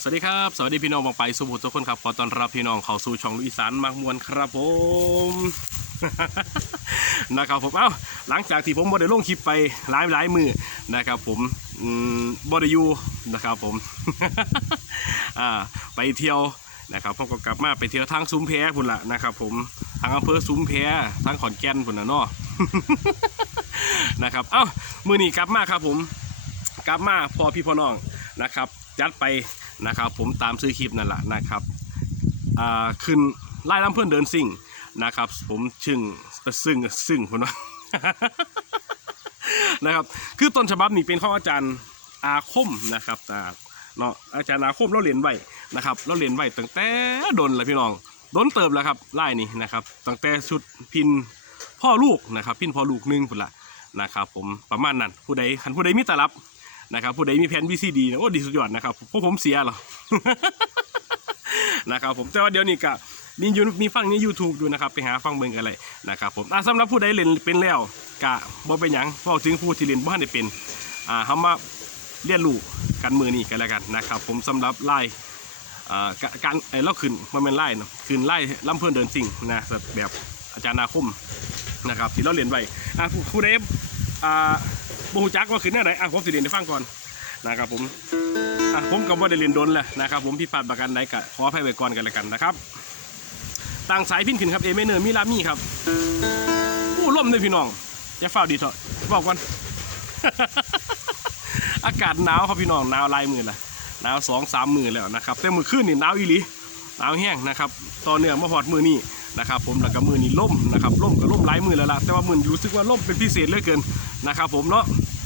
สวัสดีครับ สวัสดีพี่น้องบางไปสุภูทุกคนครับ ขอต้อนรับพี่น้องเข้าสู่ช่องลุยอีสานมากมวลครับผมนะครับผมเอ้าหลังจากที่ผมบ่ได้ลงคลิปไปหลายหลายมือนะครับผมอืมบ่ได้ยูนะครับผมอ่าไปเที่ยวนะครับผมก็กลับมาไปเที่ยวทางซุ้มแพพุ่นละนะครับผมทางอำเภอซุ้มแพทางขอนแก่นพุ่นนะเนาะนะครับเอ้ามือนี้กลับมาครับผม กลับมาพอพี่พ่อน้องนะครับจัดไป นะครับ ผมตามซื้อคลิปนั่นแหละนะครับอ่าขึ้นไล่ลำเพื่อนเดินสิ่งนะครับ ผมชึ่งซึ่งซึ่งคนว่านะครับคือต้นฉบับนี่เป็นของอาจารย์อาคมนะครับอ่เนาะอาจารย์อาคมเราเรียนไว้นะครับ เราเรียนไว้ตั้งแต่ดนแล้วพี่น้องดนเติบแล้วครับไล่นี่นะครับตั้งแต่ชุดพินพ่อลูกนะครับ พินพ่อลูกหนึ่งพุ่นละนะครับ ผมประมาณนั้นผู้ใดคันผู้ใดมีตาลับ นะครับผู้ใดมีแผ่น VCD นี่ยโอ้ดีสุดยอดนะครับพวกผมเสียหรอ นะครับผมแต่ว่าเดี๋ยวนี้ก็มีอยู่มีฟังใน YouTube ดูนะครับ ไปหาฟังเบิ่งกันเลยนะครับผมอะสำหรับผู้ใดเล่นเป็นแล้วกะบ่เป็นหยังเว้าถึงผู้ที่เล่นบ่ทันได้เป็นอ่าเฮามาเรียนรู้กันมือนี้กันแล้วกันนะครับ ผมสำหรับไล่อ่าการเอ้ยเราขึ้นมันเป็นไล่เนาะขึ้นไล่ลำเพิ่อนเดินสิ่งนะแบบอาจารย์นาคมนะครับที่เราเรียนไว้อะผู้ผู้ใดอ่า บูจักว่าขึ้นอะไรอะผมสิเรียนให้ฟังก่อนนะครับผมอะผมกับว่าได้เรียนโดนแหละนะครับผมพี่ปาดประกันใดกะขออภัยไว้ก่อนกันล้วกันนะครับต่างสายพินขึ้นครับเอเมเนอร์มิลามี่ครับอู้ล่มเลยพี่น้องอย่าฝ้าดีเถอะบอกก่อนอากาศหนาวครับพี่น้องหนาวหลายมือละหนาวสองสามมือแล้วนะครับแต่มือขึ้นนี่หนาวอีหลีหนาวแห้งนะครับต่อเนื่องมาหอดมือนี่นะครับผมแล้วก็มือนี่ล่มนะครับล่มก็ล่มหลายมือแล้วล่ะแต่ว่ามือรู้สึกว่าล่มเป็นพิเศษเหลือเกิน นะครับผมเนาะ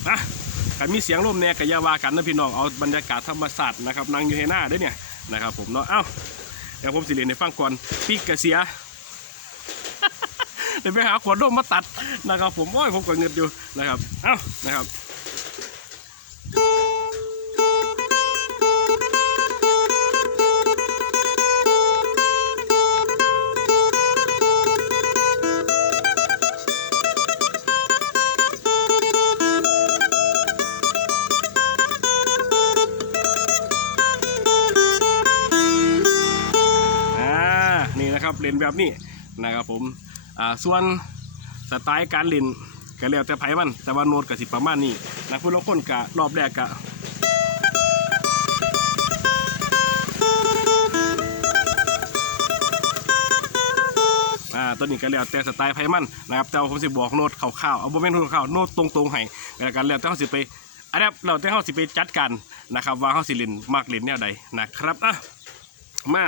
นะกันมีเสียงร่มแน่ก็อย่าวากันนะพี่น้องเอาบรรยากาศธรรมศาสตร์นะครับนั่งอยู่ให้หน้าได้เนี่ยนะครับผมเนาะเอ้าเดี๋ยวผมสิเรียนในฟังก่อนปีกกระเสียเดี๋ยวไปหาขวดร่มมาตัดนะครับผมโอ้ยผมก็เงินอยู่นะครับเอ้านะครับ นี่นะครับเล่นแบบนี้นะครับผมอ่าส่วนสไตล์การเล่นก็แล้วแต่ไผมัน แต่ว่าโน้ตก็สิประมาณนี้นะผู้ลางคนกะรอบแรกกะอ่าตัวนี้ก็แล้วแต่สไตล์ไผมันนะครับแต่ว่าผมสิบอกโน้ตคร่าวๆเอาบ่แม่นโน้ตคร่าวๆโน้ตตรงๆให้ก็แล้วกันแล้วแต่เฮาสิไปอันนี้เราแต่เฮาสิไปจัดการนะครับว่าเฮาสิเล่นมักเล่นแนวใดนะครับอะ มา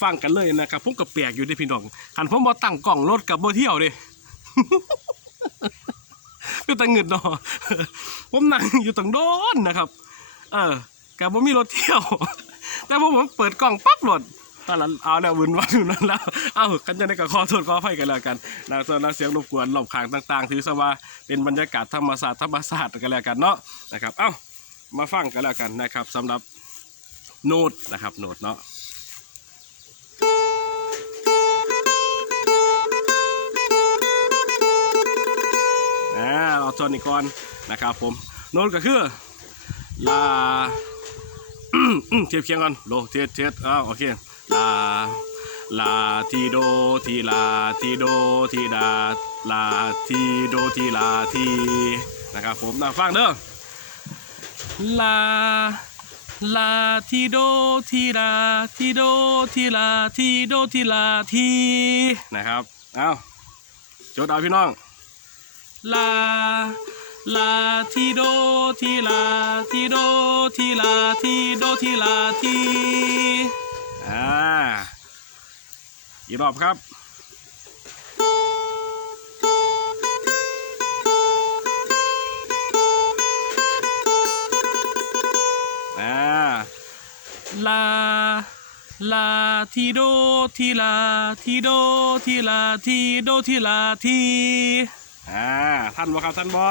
ฟังกันเลยนะครับผมก็แปลกอยู่เด้พี่น้องคันผมบ่ตั้งกล้องรถกับบ่เที่ยวเด้ก็ตังเงินเนาะผมนั่งอยู่ตังโดนนะครับ เออกับบ่มีรถเที่ยว แต่พอผมเปิดกล้องปั๊บรถตอนนั้นเอาแล้ววุ่นวันอยู่นั่นแล้วเอากันจะได้ก็ขอโทษขออภัยกันแล้วกันนะส่วนเสียงรบกวนรอบข้างต่าง ๆ ถือซะว่าเป็นบรรยากาศธรรมศาสตร์ธรรมศาสตร์กันแล้วกันเนาะนะครับ เอ้ามาฟังกันแล้วกันนะครับสำหรับโน้ตนะครับโน้ตเนาะ เอาตัวนี้ก่อนนะครับผมโน้ตก็คือลาเทียบเคียงกันโลเทียบเทียบอ้าวโอเคลาลาทีโดทีลาทีโดทีดาลาทีโดทีลาทีนะครับผมนะฟังเด้อลาลาทีโดทีลาทีโดทีลาทีโดทีลาทีนะครับ เอาจดเอาพี่น้อง ลา ลาทีโดทีลาทีโดทีลาทีโดทีลาทีอ่าอีกรอบครับอ่าลา ลาทีโดทีลาทีโดทีลาทีโดทีลาที อ่าท่านบอครับท่านบอ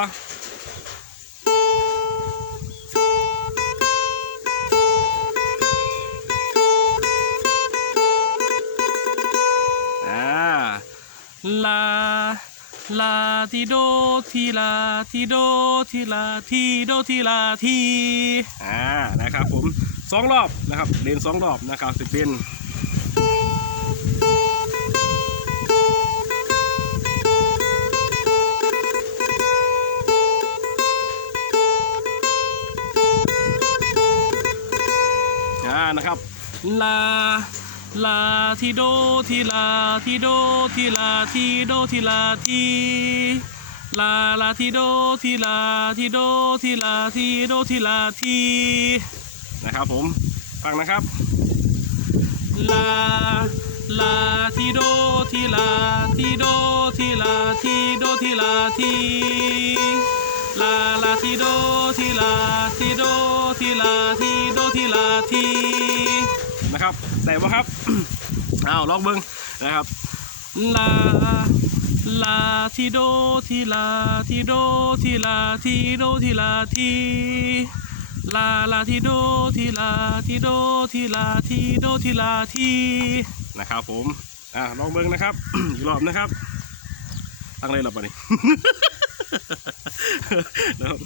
อ่าลา ลาทีโดทีลาทีโดทีลาทีโดทีลาทีอ่านะครับผมสองรอบนะครับเล่นสองรอบนะครับจะเป็น ลา ลาทีโดทีลาทีโดทีลาทีโดทีลาทีลาลาทีโดทีลาทีโดทีลาทีโดทีลาทีนะครับผมฟังนะครับ ลา ลาทีโดทีลาทีโดทีลาทีโดทีลาทีลาลาทีโดทีลาทีโดทีลาทีโดทีลาที นะครับได้ปะครับอ้าวลองเบิ้งนะครับลาลาทีโดทีลาทีโดทีลาทีโดทีลาทีลาลาทีโดทีลาทีโดทีลาทีโดทีลาทีนะครับผมอ่าลองเบิ้งนะครับอีกรอบนะครับตั้งเลยหรอปะนี่นะครับ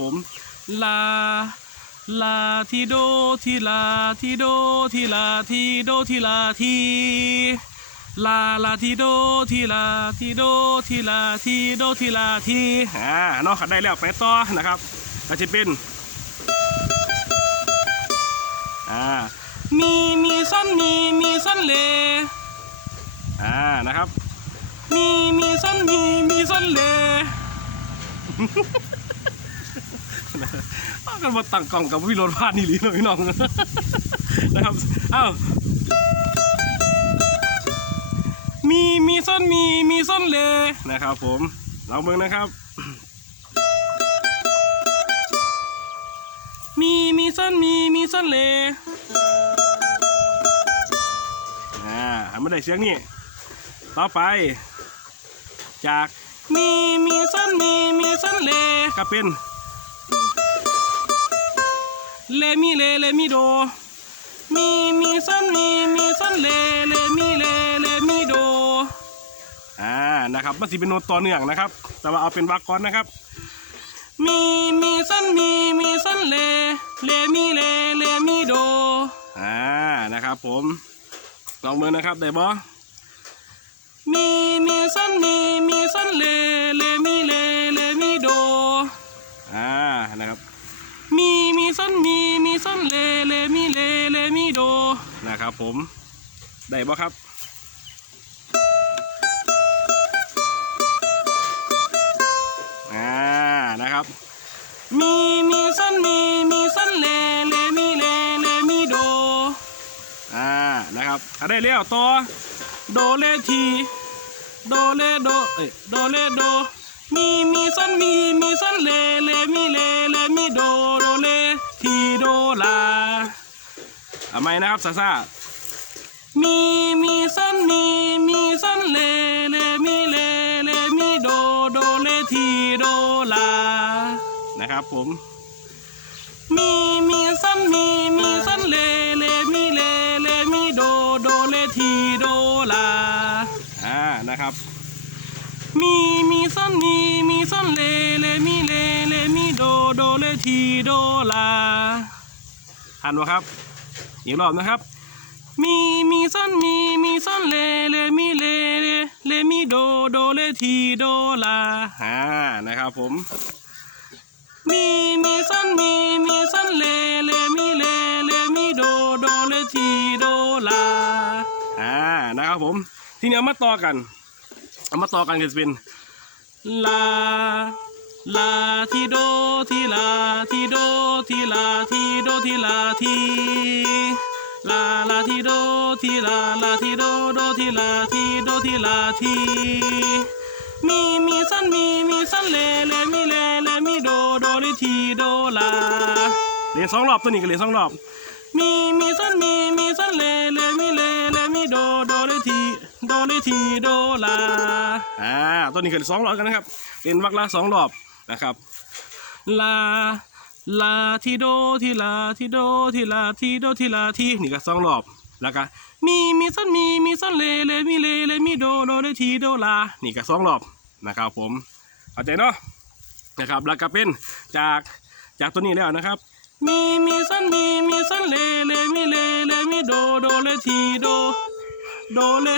ผมลาลาทีโดทีลาทีโดทีลาทีโดทีลาทีลาลาทีโดทีลาทีโดทีลาทีโดทีลาทีอ่าเนาะได้แล้วไปต่อนะครับก็จะเป็นอ่ามีมีซ่อนมีมีซ่อนเลอ่านะครับ มีมีซ่อนมีมีซ่อนเล กันมาตั้งกล่องกับวิโรธพาดนี่หรือเนาะพี่น้องนะครับเอ้ามีมีส้นมีมีส้นเลนะครับ ผมลองเบิ่งนะครับ มีมีส้นมีมีส้นเลอ่าทำไม่ได้เสียงนี่ต่อไป จากมีมีส้นมีมีส้นเลก็เป็น เลมีเลเลมีโด มีมีซันมีมีซันเลเลมีเลเลมีโดอ่านะครับมันสิเป็นโน้ตต่อเนื่องนะครับ แต่ว่าเอาเป็นวรรคก่อนนะครับ มีมีซันมีมีซันเลเลมีเลเลมีโดอ่านะครับ ผมลองมือนะครับได้บ่มีมีซันมีมีซันเล มีส้นมีมีส้นเลเลมีเลเลมีโดนะครับผมได้บ่ครับอ่านะครับ มีมีส้นมีมีส้นเลเลมีเลเลมีโดอ่านะครับถ้าได้แล้วต่อโดเลทีโดเลโดเอ้ยโดเลโดมีมีส้นมีมีส้นเลเลมีเลเลมีโดโดเล ทีโดลาเอาไมนะครับซาซามีมีส้นมีมีส้นเลเลมีเลเลมีโดโดเลทีโดลานะครับผม มีมีส้นมีมีส้นเลเลมีเลเลมีโดโดเลทีโดลาอ่านะครับ มีมีซ่อนมีมีซ่อนเลเลมีเล มีโดโดเลทีโดลาทันวะครับอีกรอบนะครับ มีมีซ่อนมีมีซ่อนเลเลมีเลเลเลมีโดโดเลทีโดลาอ่านะครับผม มีมีซ่อนมีมีซ่อนเลเลมีเลเลมีโดโดเลทีโดลาอ่านะครับผม ทีนี้เอามาต่อกันเอามาต่อกันก็จะเป็นลา ลาทีโดทีลาทีโดทีลาทีโดทีลาทีลาลาทีโดทีลาลาทีโดโดทีลาทีโดทีลาทีมีมีสั้นมีมีสั้นเลเลมีเลเลมีโดโดเลทีโดลาเรียนสองรอบตัวนี้ก็เรียนสองรอบมีมีสั้นมีมีสั้นเลเลมีเลเลมีโดโดเลทีโดโดเลทีโดลาอ่าตัวนี้คือสองรอบกันนะครับเล่นวักละสองรอบ นะครับ ลา ลาทีโดทีลาทีโดทีลาทีโดทีลาทีนี่ก็สองรอบแล้วก็มีมีซอนมีมีซอนเลเลมีเลเลมีโดโดเลทีโดลา นี่ก็สองรอบนะครับผมเข้าใจเนาะนะครับแล้วก็เป็นจากจากตัวนี้แล้วนะครับ มีมีซันมีมีซันเลเลมีเลเลมีโดโดเลทีโดโดเล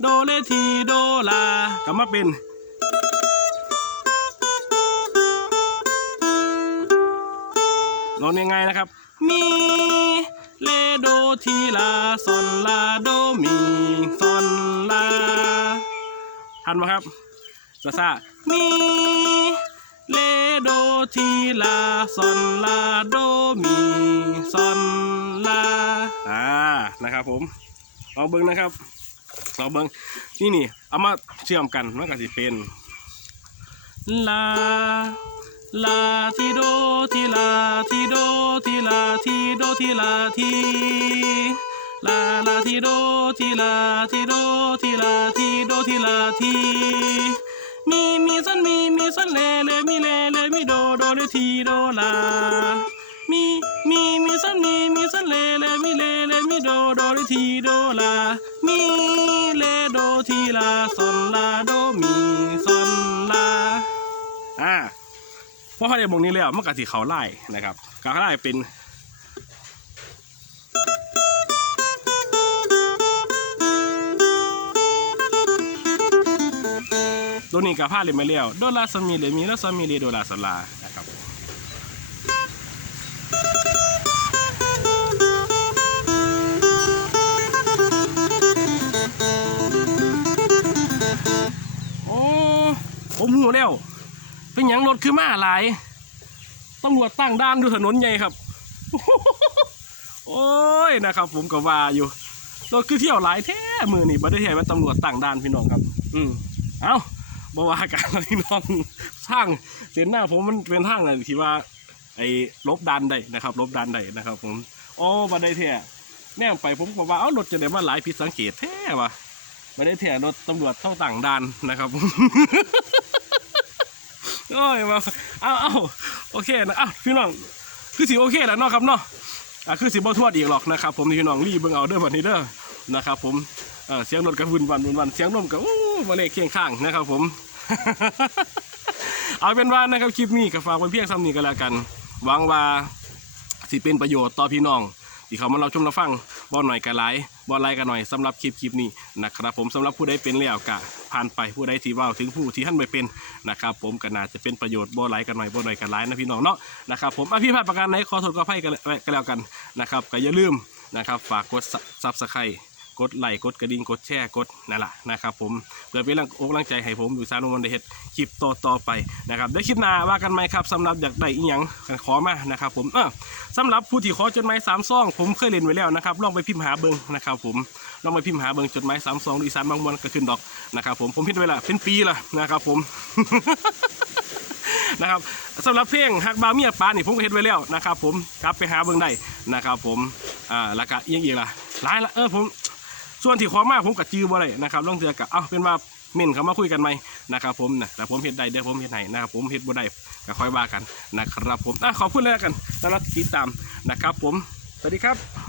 โดเลทีโดลากลับมาเป็น โน้ตยังไงนะครับ มีเลโดทีลาซอนลาโดมีซอนลาทันไหมครับซาซามีเลโดทีลาซอนลาโดมีซอนลาอ่านะครับผมลองเบิ้งนะครับลองเบิ้งนี่นี่เอามาเชื่อมกันมันก็สิเป็นลา ลาทีโดทีลาทีโดทีลาทีโดทีลาทีลาลาทีโดทีลาทีโดทีลาทีโดทีลาทีมีมีสันมีมีสันเลเลมีเลเลมีโดโดเลทีโดลา พอเขาได้มงนี้แล้วมันก็สิเขาไล่นะครับเขาไล่เป็นตัวนี้กับผ้าเลยมาแล้วโดลาสมีเลยมีแล้วสมีเลโดลาสลานะครับโอ้ผมหูแล้ว เป็นหยังรถคือมาหลายตำรวจตั้งด่านดูถนนใหญ่ครับ โอ้ยนะครับ ผมก็ว่าอยู่รถคือเที่ยวหลายแท้มือนี่บัได้เห็นว่าตำรวจตั้งด่านพี่น้องครับ อืมเอ้าบ่ว่ากันพี่น้องทางเส้นหน้าผมมันเป็นทางอะไรที่ว่า ไอ้ลบดันได้นะครับลบดันได้นะครับ ผมอ๋อบัได้แท้แน่ไปผมก็ว่าเอ้ารถจะได้มาหลายผิดสังเกตแท้วะบัได้แท้รถตำรวจต้องต่างด่านนะครับ โอ้ยมาเอาเอาโอเคนะอ้าวพี่น้องคือสิโอเคแล้วเนาะครับเนาะอะคือสิบ่ทวดอีกหรอกนะครับผมพี่น้องรีบเบิ่งเอาเด้อบัดนี้เด้อนะครับผมเออเสียงรถกระวุ่นวันวุ่นวันเสียงลมก็อู้มาเลขเคียงข้างนะครับผม เอาเป็นว่านะครับคลิปนี้ก็ฝากไว้เพียงซ้ำนี้ก็แล้วกันหวังว่าสิเป็นประโยชน์ต่อพี่น้องที่เขามาเราชมเราฟัง บ่หน่อยกันหลายบ่ไลกันหน่อยสำหรับคลิปคลิปนี้นะครับผมสำหรับผู้ใดเป็นแล้วกะผ่านไปผู้ใดที่เว่าถึงผู้ที่ท่านไม่เป็นนะครับผมก็น่าจะเป็นประโยชน์บ่ไลกันหน่อยบ่หน่อยกันหลายนะพี่น้องเนาะนะครับผมอภิพาทประการไหนขอโทษก็ให้กันกันแล้วกันนะครับก็อย่าลืมนะครับฝากกดซับสไครต์ กดไลค์กดกระดิ่งกดแชร์กดนั่นแหละนะครับผมเพื่อเป็นแรงอกแรงใจให้ผมอยู่ซานุมันได้เฮ็ดคลิปต่อต่อไปนะครับได้คลิปหน้าว่ากันไหมครับสำหรับอยากได้อีหยังขอมานะครับผมเออสำหรับผู้ที่ขอจดหมายสามซองผมเคยเล่นไว้แล้วนะครับลองไปพิมพ์หาเบิงนะครับผมลองไปพิมพ์หาเบิงจดหมายสามซองดีสานบางมวนก็ขึ้นดอกนะครับผมผมพิมพ์ไว้ละเป็นปีละนะครับผมนะครับสำหรับเพลงฮักบาเมียปานี่ผมก็เห็นไว้แล้วนะครับผมกลับไปหาเบิงได้นะครับผมอ่าแล้วก็เอียงอีกล่ะหลายละเออผม ส่วนที่ขอมาผมกับจือบ่ได้นะครับลองเตือกับเอ้าเป็นว่าเม่นเขามาคุยกันไหมนะครับผมนะแต่ผมเห็ดใดเดี๋ยวผมเห็ดไหนนะครับผมเห็ดบ่ได้ก็ค่อยว่ากันนะครับผมอะขอบคุณเลยแล้วกันสำหรับติดตามนะครับผมสวัสดีครับ